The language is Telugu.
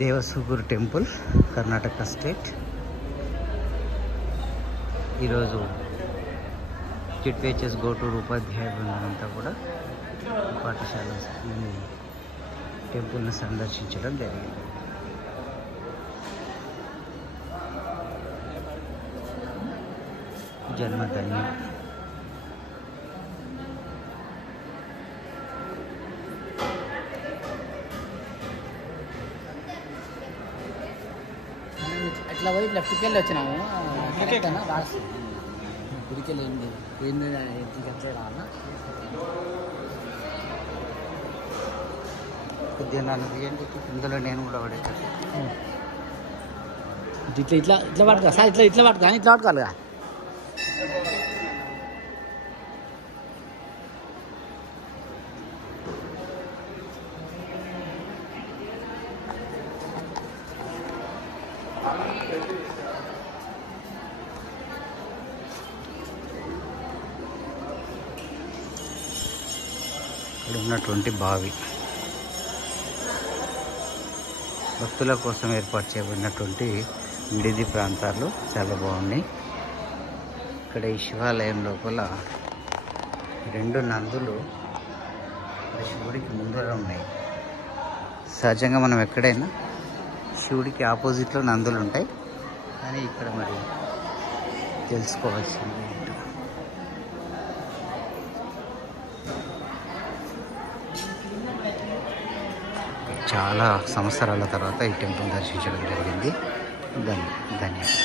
దేవసుగూరు టెంపుల్, కర్ణాటక స్టేట్. ఈరోజు జిడ్వేచెస్ గోటూరు ఉపాధ్యాయ బృందం అంతా కూడా పాఠశాల ఈ టెంపుల్ని సందర్శించడం జరిగింది. జన్మధన్యం. అట్లా పోయి లెఫ్ట్కి వెళ్ళి వచ్చినాము. రాసి గుడికి వెళ్ళి ఏంది రానా కొద్దిగా నన్ను తీయండి, ఇందులో నేను కూడా పడేటట్టు. ఇట్లా ఇట్లా ఇట్లా పట్టుకో సార్, ఇట్లా ఇట్లా పట్టుకో, ఇట్లా పట్టుకోవాలిగా. ఇక్కడ ఉన్నటువంటి బావి భక్తుల కోసం ఏర్పాటు చేయబడినటువంటి విడిది ప్రాంతాలు చాలా బాగున్నాయి. ఇక్కడ ఈ శివాలయం లోపల 2 నందులు శివుడికి ముందర ఉన్నాయి. సహజంగా మనం ఎక్కడైనా శివుడికి ఆపోజిట్లో నందులు ఉంటాయి, కానీ ఇక్కడ మరి తెలుసుకోవాల్సింది ఏంటో. చాలా సంవత్సరాల తర్వాత ఈ టెంపుల్ దర్శించడం జరిగింది. ధన్యవాదాలు.